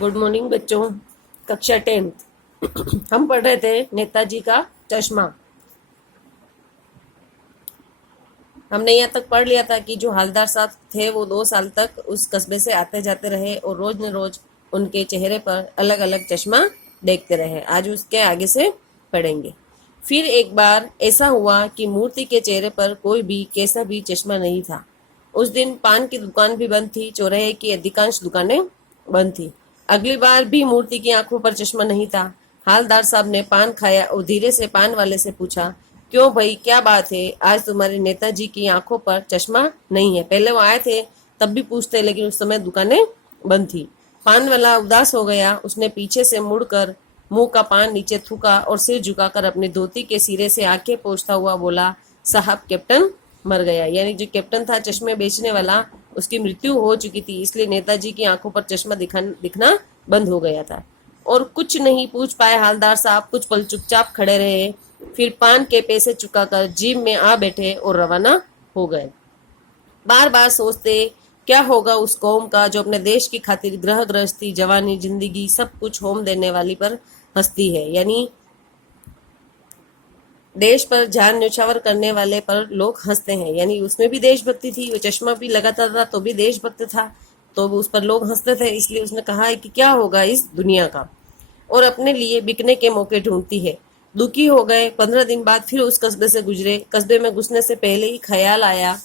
Good morning बच्चों। कक्षा 10th हम पढ़ रहे थे नेताजी का चश्मा। हमने यहाँ तक पढ़ लिया था कि जो हवलदार साहब थे वो 2 साल तक उस कस्बे से आते जाते रहे और रोज न रोज उनके चेहरे पर अलग अलग चश्मा देखते रहे। आज उसके आगे से पढ़ेंगे। फिर एक बार ऐसा हुआ कि मूर्ति के चेहरे पर कोई भी कैसा भी चश्मा नहीं था। उस दिन पान की दुकान भी बंद थी, चौराहे की अधिकांश दुकानें बंद थी। अगली बार भी मूर्ति की आंखों पर चश्मा नहीं था। हालदार साहब ने पान खाया और धीरे से पान वाले से पूछा, क्यों भाई, क्या बात है? आज तुम्हारे नेताजी की आंखों पर चश्मा नहीं है। पहले वो आए थे तब भी पूछते, लेकिन उस समय दुकानें बंद थी। पान वाला उदास हो गया। उसने पीछे से मुड़कर मुंह का पान नीचे थूका और सिर झुकाकर अपनी धोती के सिरे से आंखें पोंछता हुआ बोला, साहब कैप्टन मर गया। यानी जो कैप्टन था चश्मे बेचने वाला, उसकी मृत्यु हो चुकी थी, इसलिए नेताजी की आंखों पर चश्मा दिखना बंद हो गया था। और कुछ नहीं पूछ पाए हालदार साहब। कुछ पल चुपचाप खड़े रहे, फिर पान के पैसे चुकाकर जीप में आ बैठे और रवाना हो गए। बार बार सोचते, क्या होगा उस कौम का जो अपने देश की खातिर ग्रह गृहस्थी, जवानी, जिंदगी सब कुछ होम देने वाली पर हंसती है। यानी देश पर जान न्यौछावर करने वाले पर लोग हंसते हैं। यानी उसमें भी देशभक्ति थी, वो चश्मा भी लगाता था तो भी देशभक्त था, तो उस पर लोग हंसते थे। इसलिए उसने कहा है कि क्या होगा इस दुनिया का, और अपने लिए बिकने के मौके ढूंढती है। दुखी हो गए। 15 दिन बाद फिर उस कस्बे से गुजरे। कस्बे में घुसने से पहले ही ख्याल आया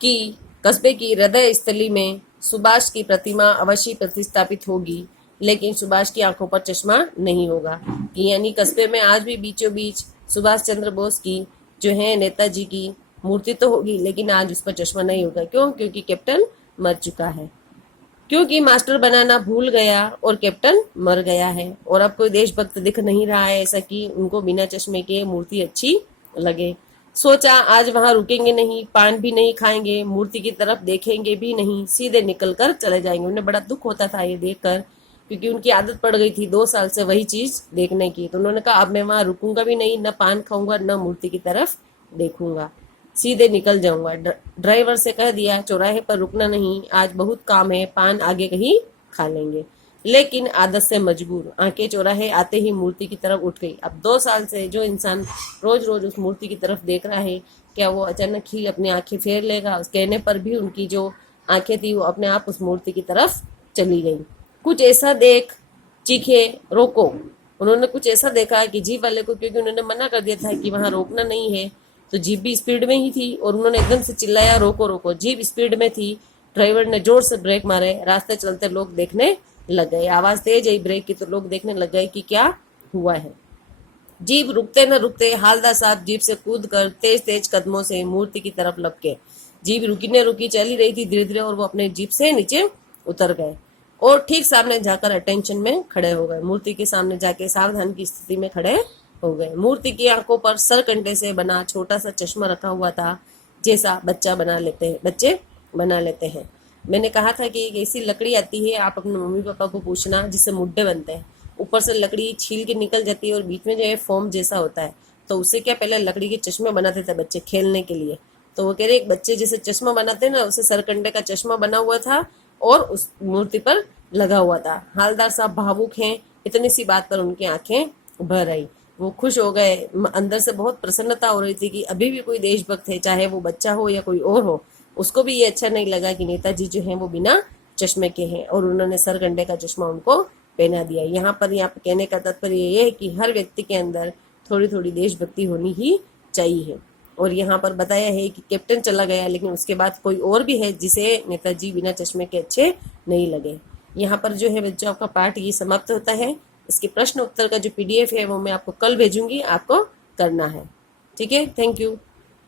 कि कस्बे की हृदय स्थली में सुभाष की प्रतिमा अवश्य प्रतिष्ठापित होगी, लेकिन सुभाष की आंखों पर चश्मा नहीं होगा। यानी कस्बे में आज भी बीचों बीच सुभाष चंद्र बोस की जो है नेताजी की मूर्ति तो होगी, लेकिन आज उस पर चश्मा नहीं होगा। क्यों? क्योंकि कैप्टन मर चुका है। क्योंकि मास्टर बनाना भूल गया और कैप्टन मर गया है। और अब कोई देशभक्त दिख नहीं रहा है ऐसा कि उनको बिना चश्मे के मूर्ति अच्छी लगे। सोचा आज वहां रुकेंगे नहीं, पान भी नहीं खाएंगे, मूर्ति की तरफ देखेंगे भी नहीं, सीधे निकल कर चले जाएंगे। उन्हें बड़ा दुख होता था ये देखकर, क्योंकि उनकी आदत पड़ गई थी 2 साल से वही चीज देखने की। तो उन्होंने कहा अब मैं वहां रुकूंगा भी नहीं, न पान खाऊंगा न मूर्ति की तरफ देखूंगा, सीधे निकल जाऊंगा। ड्राइवर से कह दिया चौराहे पर रुकना नहीं, आज बहुत काम है, पान आगे कहीं खा लेंगे। लेकिन आदत से मजबूर आंखें चौराहे आते ही मूर्ति की तरफ उठ गई। अब 2 साल से जो इंसान रोज रोज उस मूर्ति की तरफ देख रहा है, क्या वो अचानक ही अपनी आंखें फेर लेगा? उस कहने पर भी उनकी जो आंखें थी वो अपने आप उस मूर्ति की तरफ चली गई। कुछ ऐसा देख चीखे, रोको। उन्होंने कुछ ऐसा देखा कि जीप वाले को, क्योंकि उन्होंने मना कर दिया था कि वहां रोकना नहीं है, तो जीप भी स्पीड में ही थी और उन्होंने एकदम से चिल्लाया, रोको रोको। जीप स्पीड में थी, ड्राइवर ने जोर से ब्रेक मारे। रास्ते चलते लोग देखने लग गए। आवाज तेज आई ब्रेक की तो लोग देखने लग गए कि क्या हुआ है। जीप रुकते न रुकते हालदार साहब जीप से कूद कर तेज तेज कदमों से मूर्ति की तरफ लपके। जीप रुकी न रुकी चली रही थी धीरे धीरे, और वो अपने जीप से नीचे उतर गए और ठीक सामने जाकर अटेंशन में खड़े हो गए। मूर्ति के सामने जाके सावधान की स्थिति में खड़े हो गए। मूर्ति की आंखों पर सरकंडे से बना छोटा सा चश्मा रखा हुआ था, जैसा बच्चे बना लेते हैं। मैंने कहा था कि एक ऐसी लकड़ी आती है, आप अपने मम्मी पापा को पूछना, जिससे मुड्ढे बनते हैं। ऊपर से लकड़ी छील के निकल जाती है और बीच में जो है फोम जैसा होता है। तो उससे क्या पहले लकड़ी के चश्मे बनाते थे बच्चे खेलने के लिए। तो वो कह रहे एक बच्चे जैसे चश्मा बनाते हैं ना, उसे सरकंडे का चश्मा बना हुआ था और उस मूर्ति पर लगा हुआ था। हालदार साहब भावुक हैं, इतनी सी बात पर उनकी आंखें भर आई। वो खुश हो गए। अंदर से बहुत प्रसन्नता हो रही थी कि अभी भी कोई देशभक्त है, चाहे वो बच्चा हो या कोई और हो। उसको भी ये अच्छा नहीं लगा कि नेताजी जो हैं वो बिना चश्मे के हैं, और उन्होंने सरकंडे का चश्मा उनको पहना दिया। यहाँ पर कहने का तात्पर्य ये है कि हर व्यक्ति के अंदर थोड़ी थोड़ी देशभक्ति होनी ही चाहिए। और यहाँ पर बताया है कि कैप्टन चला गया, लेकिन उसके बाद कोई और भी है जिसे नेताजी बिना चश्मे के अच्छे नहीं लगे। यहाँ पर जो है बच्चों आपका पाठ ये समाप्त होता है। इसके प्रश्न उत्तर का जो PDF है वो मैं आपको कल भेजूंगी, आपको करना है। ठीक है, थैंक यू।